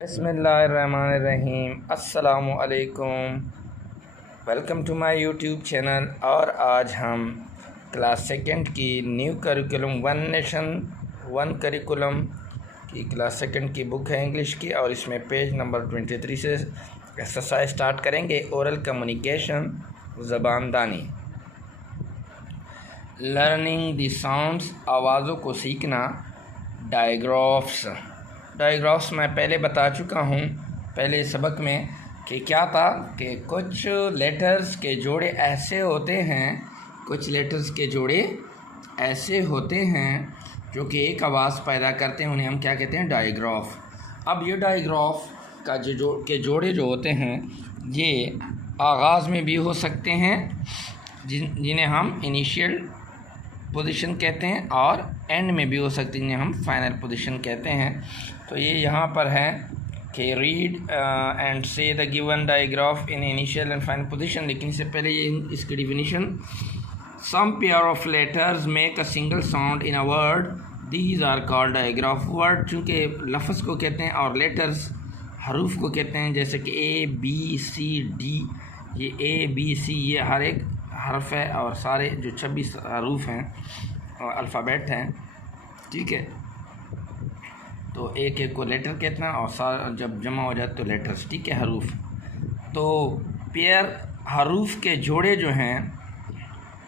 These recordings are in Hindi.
बिस्मिल्लाहिर्रहमानिर्रहीम अस्सलामु अलैकुम। Welcome to my YouTube channel. और आज हम क्लास सेकंड की new curriculum one nation one curriculum की क्लास सेकंड की बुक है इंग्लिश की, और इसमें पेज नंबर 23 से एक्सरसाइज स्टार्ट करेंगे। ओरल कम्युनिकेशन, ज़बानदानी। लर्निंग द साउंड्स, आवाज़ों को सीखना। डायग्राफ्स मैं पहले बता चुका हूँ पहले सबक में कि क्या था कि कुछ लेटर्स के जोड़े ऐसे होते हैं जो कि एक आवाज़ पैदा करते हैं, उन्हें हम क्या कहते हैं, डायग्राफ। अब ये डायग्राफ का जोड़े जो होते हैं ये आगाज़ में भी हो सकते हैं, जिन्हें हम इनिशियल पोजीशन कहते हैं, और एंड में भी हो सकती है जिन्हें हम फाइनल पोजीशन कहते हैं। तो ये यहाँ पर है कि read and say the given digraph in initial and final position. लेकिन इससे पहले ये इसकी definition, some pair of letters make a single sound in a word, these are called digraph. Word चूँकि लफ्ज़ को कहते हैं और लेटर्स हरूफ को कहते हैं, जैसे कि ए बी सी डी, ये ए बी सी ये हर एक हर्फ है, और सारे जो 26 हरूफ हैं और अल्फ़ाबेट हैं, ठीक है। तो एक एक को लेटर कहते हैं, और सारा जब जमा हो जाए तो लेटर्स, ठीक है, हरूफ। तो पेयर हरूफ के जोड़े जो हैं,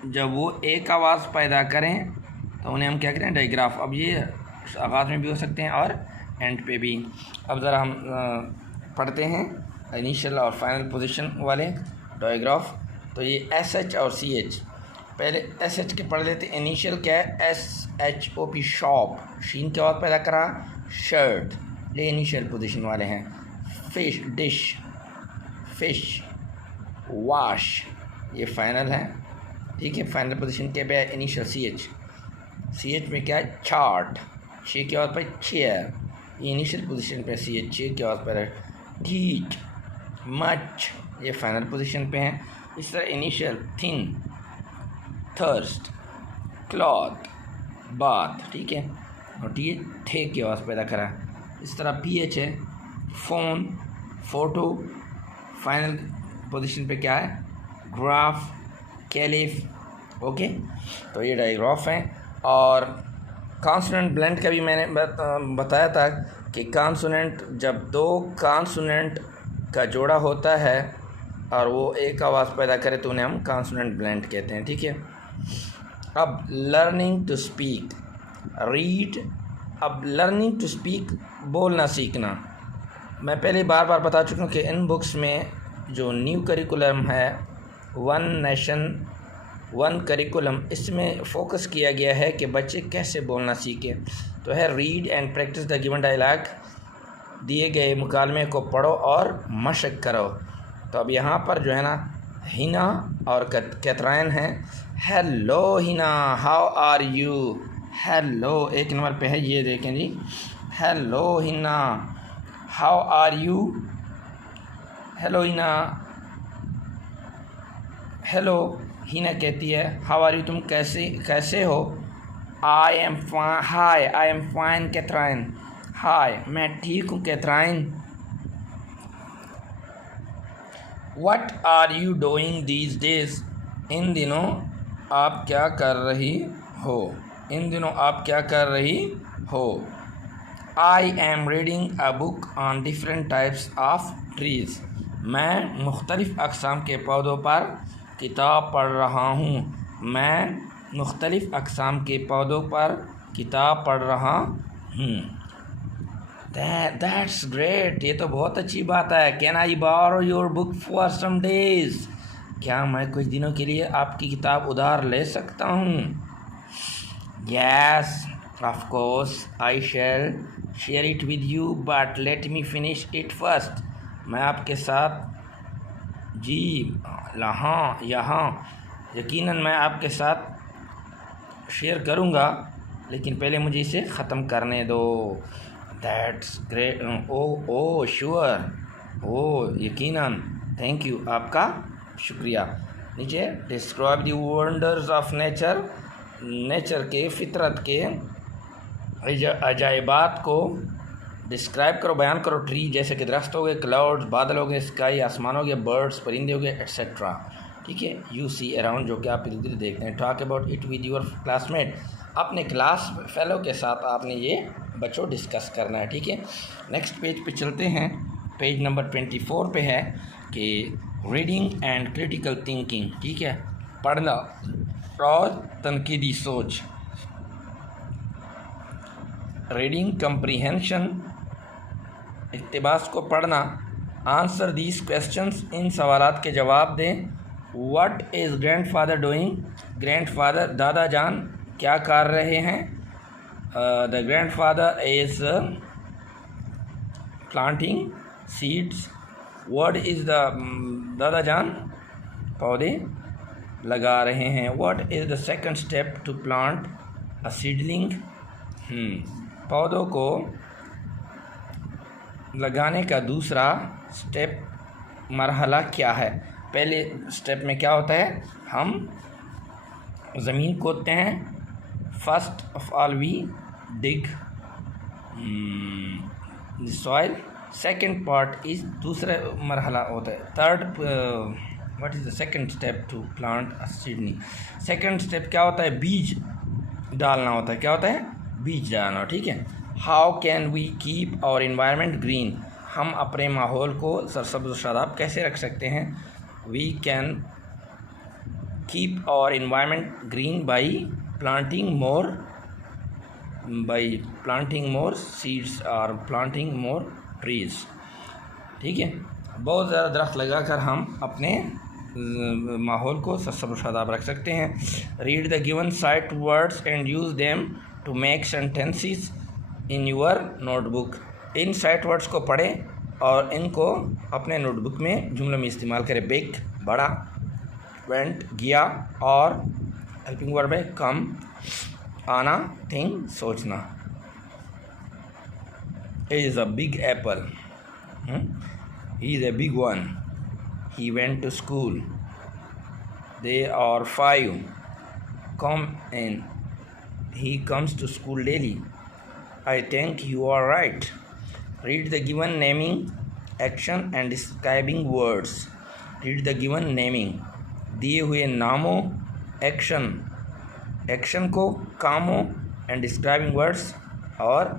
जब वो एक आवाज़ पैदा करें तो उन्हें हम क्या करें, डायग्राफ। अब ये आगाज़ में भी हो सकते हैं और एंड पे भी। अब ज़रा हम पढ़ते हैं इनिशियल और फाइनल पोजीशन वाले डायग्राफ। तो ये SH और CH, पहले SH के पढ़ लेते। इनिशियल क्या है, SHOP, शॉप, शीन के बाद पैदा करा, शर्ट, ये इनिशियल पोजीशन वाले हैं। फिश, डिश, फिश, वाश, ये फाइनल है, ठीक है। फाइनल पोजीशन के पे इनिशियल CH में क्या है, चार्ट, शी के बाद पर चेयर, ये इनिशियल पोजीशन पे CH, चे के बाद पर टीच, मच, ये फाइनल पोजीशन पे हैं। इस तरह initial thin, thirst, cloth, bath, ठीक है, और टी थे की आवाज़ पैदा करा। इस तरह PH है, फ़ोन, फ़ोटो, फाइनल पोजीशन पे क्या है, ग्राफ, कैलिफ, ओके। तो ये डायग्राफ हैं। और कॉन्सोनेंट ब्लेंड का भी मैंने बताया था कि कॉन्सोनेंट, जब दो कॉन्सोनेंट का जोड़ा होता है और वो एक आवाज़ पैदा करे तो उन्हें हम कॉन्सोनेंट ब्लेंड कहते हैं, ठीक है। अब लर्निंग टू स्पीक, रीड। अब लर्निंग टू स्पीक, बोलना सीखना। मैं पहले बार बार बता चुका हूँ कि इन बुक्स में जो न्यू करिकुलम है वन नेशन वन करिकुलम, इसमें फ़ोकस किया गया है कि बच्चे कैसे बोलना सीखें। तो है read and practise the given dialogue, दिए गए मुकालमे को पढ़ो और मशक करो। तो अब यहाँ पर जो है ना, हिना और कैथराइन हैं। Hello Hina, how are you. Hello एक नंबर पे है, ये देखें जी। Hello Hina, how are you. Hello Hina, hello Hina कहती है हाउ आर यू, तुम कैसे हो। I am fine, hi I am fine Catherine, hi मैं ठीक हूँ Catherine. What are you doing these days? इन दिनों आप क्या कर रही हो। इन दिनों आप क्या कर रही हो। I am reading a book on different types of trees. मैं मुख्तलिफ़ अक़साम के पौधों पर किताब पढ़ रहा हूँ। मैं मुख्तलिफ़ अक़साम के पौधों पर किताब पढ़ रहा हूँ। That's great, ये तो बहुत अच्छी बात है। Can I borrow your book for some days? क्या मैं कुछ दिनों के लिए आपकी किताब उधार ले सकता हूँ। Yes, of course, I shall share it with you, but let me finish it first. मैं आपके साथ, जी हाँ, यहाँ यकीनन मैं आपके साथ शेयर करूँगा, लेकिन पहले मुझे इसे ख़त्म करने दो। दैट्स ग्रेट, ओ श्योर, ओ यकीनन, थैंक यू, आपका शुक्रिया। नीचे describe the wonders of nature, nature के, फितरत के अजाइबात को डिस्क्राइब करो, बयान करो। ट्री जैसे कि दरख्त हो गए, क्लाउड्स बादल हो गए, स्काई आसमान हो गया, बर्ड्स परिंदे हो गए, एट्सेट्रा। ठीक है, यू सी अराउंड जो कि आप इधर उधर देखते हैं। Talk about it with your classmate, अपने क्लास फेलो के साथ आपने ये बच्चों डिस्कस करना है। ठीक है, नेक्स्ट पेज पे चलते हैं। पेज नंबर 24 पे है कि रीडिंग एंड क्रिटिकल थिंकिंग। ठीक है, पढ़ना और तनकीदी सोच। रीडिंग कंप्रीहेंशन, इक़्तिबास को पढ़ना। आंसर दीज क्वेश्चंस, इन सवालात के जवाब दें। What is grandfather doing, grandfather दादा जान क्या कर रहे हैं। The grandfather is planting seeds. What is the दादा जान पौधे लगा रहे हैं। What is the second step to plant a seedling, पौधों को लगाने का दूसरा स्टेप मरहला क्या है। पहले स्टेप में क्या होता है, हम ज़मीन खोदते हैं। First of all we dig the soil. Second part is दूसरा मरहला होता है। Third, what is the second step to plant a seedling. Second step क्या होता है, बीज डालना होता है। क्या होता है, बीज डालना। ठीक है, how can we keep our environment green, हम अपने माहौल को सरसब्ज़ शादाब कैसे रख सकते हैं। We can keep our environment green by planting more seeds और प्लांटिंग मोर ट्रीज़। ठीक है, बहुत ज़्यादा दरख्त लगाकर हम अपने माहौल को सरसब्ज़ शादाब रख सकते हैं। Read the given sight words and use them to make sentences in your notebook. इन साइट वर्ड्स को पढ़ें और इनको अपने नोटबुक में जुमलों में इस्तेमाल करें। बिग बड़ा, वेंट गया, और हेल्पिंग वर्ब है कम, आना, थिंग सोचना। He is a big apple. He is a big one. He went to school. There are 5. Come in. He comes to school daily. I think you are right. Read the given naming, action and describing words. Read the given naming. दिए हुए नामों, एक्शन को, कामों, एंड डिस्क्राइबिंग वर्ड्स और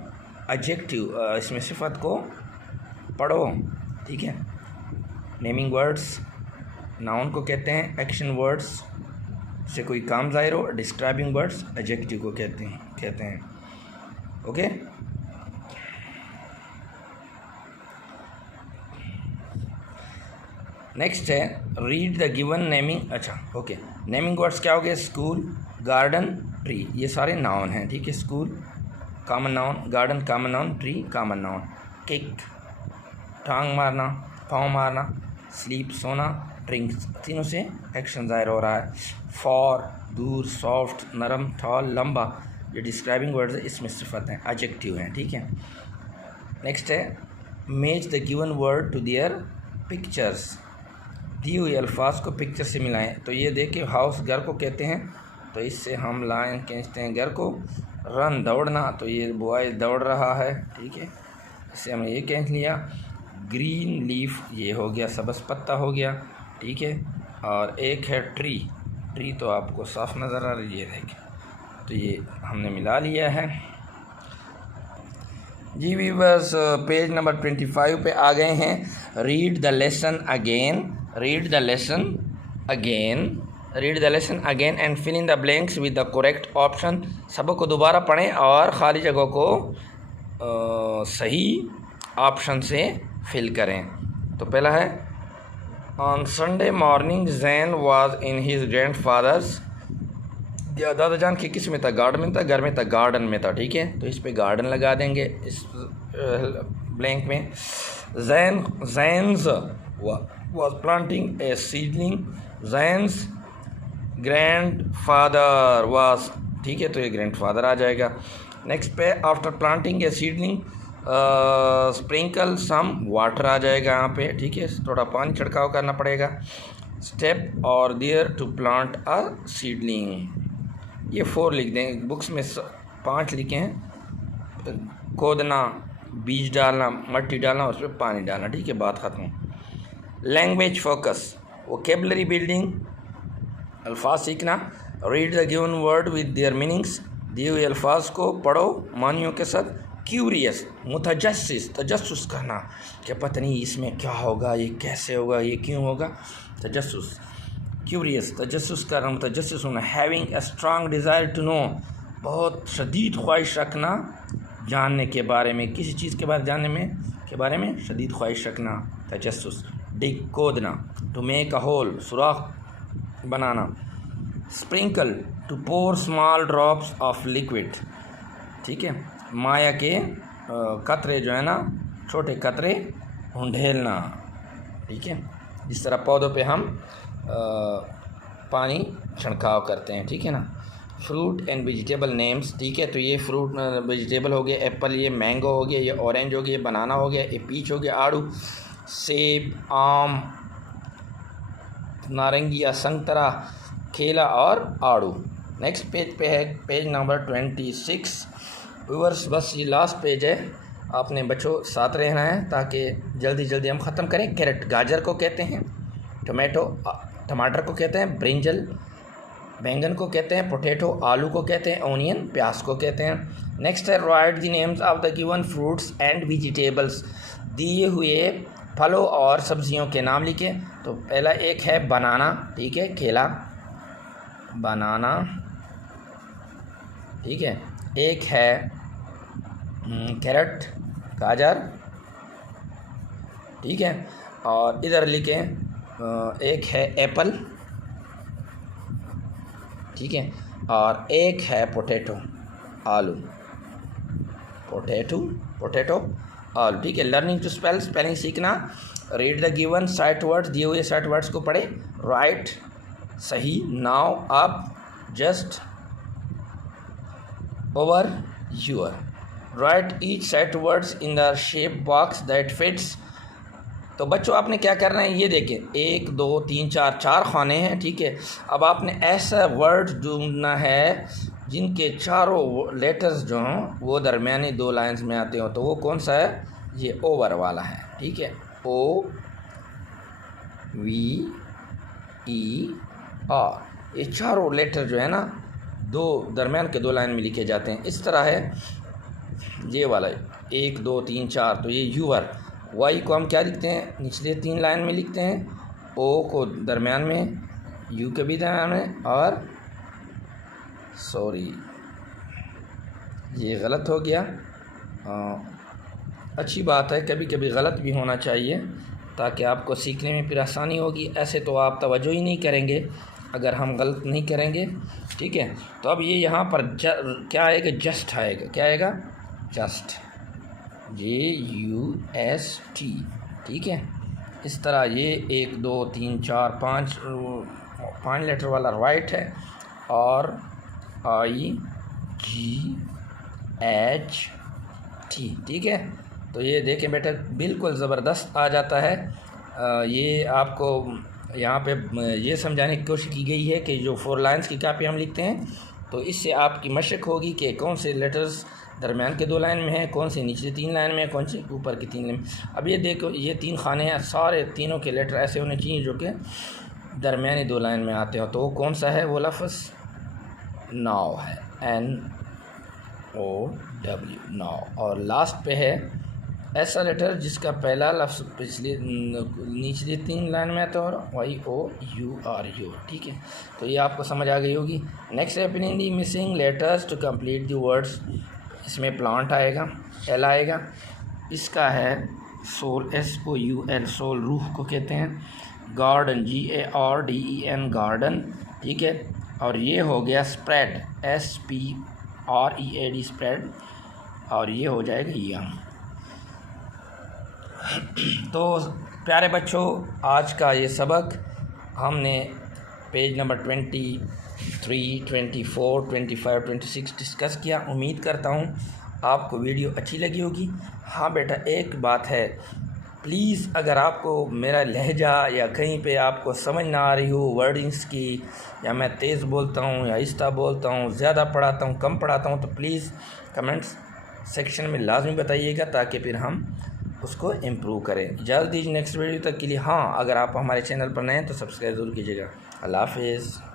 एडजेक्टिव, इसमें सिफत को पढ़ो। ठीक है, नेमिंग वर्ड्स नाउन को कहते हैं, एक्शन वर्ड्स से कोई काम ज़ाहिर हो, डिस्क्राइबिंग वर्ड्स एडजेक्टिव को कहते हैं। ओके, नेक्स्ट है रीड द गिवन नेमिंग। अच्छा ओके, नेमिंग वर्ड्स क्या हो गए, स्कूल, गार्डन, ट्री, ये सारे नाउन हैं। ठीक है, school common noun, garden common noun, tree common noun. Kick टांग मारना, पाँव मारना, स्लीप सोना, ड्रिंक, तीनों से एक्शन ज़ाहिर हो रहा है। फॉर दूर, सॉफ्ट नरम, टॉल लंबा, ये डिस्क्राइबिंग वर्ड्स है, इसमें सिफत हैं, एडजेक्टिव हैं। ठीक है, नेक्स्ट है match the given word to their pictures. दी हुई अल्फाज को पिक्चर से मिलाएं। तो ये देखिए, हाउस घर को कहते हैं, तो इससे हम लाइन खींचते हैं घर को। रन दौड़ना, तो ये बॉय दौड़ रहा है। ठीक है, इससे हमने ये खींच लिया। ग्रीन लीफ, ये हो गया सब्ज़ पत्ता हो गया। ठीक है, और एक है ट्री तो आपको साफ नज़र आ रही है, देखिए, तो ये हमने मिला लिया है। जी व्यूअर्स, पेज नंबर 25 पे आ गए हैं। Read the lesson again and fill in the blanks with the correct option. सबक को दोबारा पढ़ें और ख़ाली जगह को सही ऑप्शन से फिल करें। तो पहला है, on Sunday morning Jain was in his grandfathers. या दादा जान की किस में था, गार्डन में था, घर में था, गार्डन में था। ठीक है, तो इस पे गार्डन लगा देंगे इस ब्लैंक में। Jains was planting A seedling. Jains grandfather was, ठीक है, तो ये ग्रैंडफादर आ जाएगा। नेक्स्ट पे आफ्टर प्लांटिंग ए सीडलिंग स्प्रिंकल सम वाटर आ जाएगा यहाँ पे। ठीक है, थोड़ा पानी छिड़काव करना पड़ेगा। स्टेप और there to plant a seedling, ये 4 लिख दें, बुक्स में 5 लिखे हैं। खोदना, बीज डालना, मट्टी डालना, उस पर पानी डालना, ठीक है, बात ख़त्म। लैंग्वेज फोकस, वोकेबलरी बिल्डिंग, अल्फाज सीखना, read the given word with their meanings, दिए हुए अल्फाज को पढ़ो मानियों के साथ। क्यूरियस, मुतजस्सिस, तजस्सुस करना कि पता नहीं इसमें क्या होगा, ये कैसे होगा, ये क्यों होगा, तजस्सुस। क्यूरियस, तजस्सुस करना, मुतजस्सिस होना। Having a strong desire to know, बहुत शदीद ख्वाहिश रखना जानने के बारे में, किसी चीज़ के बारे में शदीद ख्वाहिश रखना, तजस्सुस। डिग, खोदना। टू मेक अ होल, सुराख बनाना। Sprinkle, to pour small drops of liquid, ठीक है, माया के कतरे जो है ना, छोटे कतरे ढेलना, ठीक है, जिस तरह पौधों पे हम पानी छिड़काव करते हैं, ठीक है ना। फ्रूट एंड वेजिटेबल नेम्स, ठीक है, तो ये फ्रूट वेजिटेबल हो गया, एप्पल, ये मैंगो हो गया, ये ऑरेंज हो गया, ये बनाना हो गया, ये पीच हो गया, आड़ू, सेब, आम, नारंगी या संतरा, केला और आड़ू। नेक्स्ट पेज पे है पेज नंबर 26। व्यूअर्स, बस ये लास्ट पेज है, आपने बच्चों साथ रहना है ताकि जल्दी जल्दी हम ख़त्म करें। कैरेट, गाजर को कहते हैं। टमाटो, टमाटर को कहते हैं। ब्रिंजल, बैंगन को कहते हैं। पोटैटो, आलू को कहते हैं। ओनियन, प्याज को कहते हैं। नेक्स्ट है right the names of the given fruits and vegetables, दिए हुए फलों और सब्जियों के नाम लिखे। तो पहला एक है बनाना, ठीक है, केला, बनाना, ठीक है। एक है कैरेट, गाजर, ठीक है, और इधर लिखें एक है एप्पल, ठीक है, और एक है पोटैटो, आलू, पोटैटो आलू, ठीक है। लर्निंग टू स्पेल, स्पेलिंग सीखना। Read the given sight words, दिए हुए साइट वर्ड्स को पढ़े। राइट, सही। नाउ, अब, just, over, your. Write each set words in the shape box that fits. तो बच्चों आपने क्या करना है, ये देखें, 1 2 3 4 4 खाने हैं, ठीक है। अब आपने ऐसा वर्ड ढूंढना है जिनके चारों लेटर्स जो हों वो दरमियानी 2 लाइंस में आते हो। तो वो कौन सा है, ये ओवर वाला है, ठीक है। O V E R, ये चारों लेटर जो है ना, दरमियान के 2 लाइन में लिखे जाते हैं। इस तरह है ये वाला 1 2 3 4, तो ये यूर। वाई को हम क्या लिखते हैं, निचले 3 लाइन में लिखते हैं। ओ को दरमियान में, यू के भी दरमियान में, और सॉरी ये गलत हो गया। अच्छी बात है, कभी कभी गलत भी होना चाहिए ताकि आपको सीखने में फिर आसानी होगी। ऐसे तो आप तवज्जो ही नहीं करेंगे अगर हम गलत नहीं करेंगे, ठीक है। तो अब ये यहाँ पर क्या आएगा, जस्ट आएगा। क्या आएगा, जस्ट, JUST, ठीक है। इस तरह ये 1 2 3 4 5 लेटर वाला राइट है, और IGHT, ठीक है। तो ये देखें बेटा, बिल्कुल ज़बरदस्त आ जाता है। ये आपको यहाँ पे ये समझाने की कोशिश की गई है कि जो 4 लाइन्स की कापी हम लिखते हैं, तो इससे आपकी मशक होगी कि कौन से लेटर्स दरमियान के 2 लाइन में है, कौन से निचले 3 लाइन में है, कौन से ऊपर की 3 लाइन में। अब ये देखो, ये 3 खाने हैं, सारे तीनों के लेटर ऐसे होने चाहिए जो कि दरमियानी 2 लाइन में आते हो। तो वो कौन सा है, वो लफ्ज़ नाव है, NOW, नाव। और लास्ट पे है ऐसा लेटर जिसका पहला लफ्ज़ पिछले निचली 3 लाइन में आता है, YOUR, ठीक है। तो ये आपको समझ आ गई होगी। नेक्स्ट है filling the missing letters to complete the words. इसमें प्लांट आएगा, L आएगा। इसका है सोल, SOUL, सोल, रूह को कहते हैं। गार्डन, GARDEN, गार्डन, ठीक है। और ये हो गया स्प्रेड, SPREAD, स्प्रेड, और ये हो जाएगा यंग। तो प्यारे बच्चों, आज का ये सबक हमने पेज नंबर 23, 24, 25, 26 डिस्कस किया। उम्मीद करता हूँ आपको वीडियो अच्छी लगी होगी। हाँ बेटा, एक बात है, प्लीज़ अगर आपको मेरा लहजा या कहीं पे आपको समझ ना आ रही हो वर्डिंग्स की, या मैं तेज़ बोलता हूँ या आहिस्ता बोलता हूँ, ज़्यादा पढ़ाता हूँ, कम पढ़ाता हूँ, तो प्लीज़ कमेंट्स सेक्शन में लाजमी बताइएगा ताकि फिर हम उसको इम्प्रूव करें। इजाज़त दीजिए नेक्स्ट वीडियो तक के लिए। हाँ, अगर आप हमारे चैनल पर नए हैं तो सब्सक्राइब ज़रूर कीजिएगा। अल्लाह हाफ़िज़।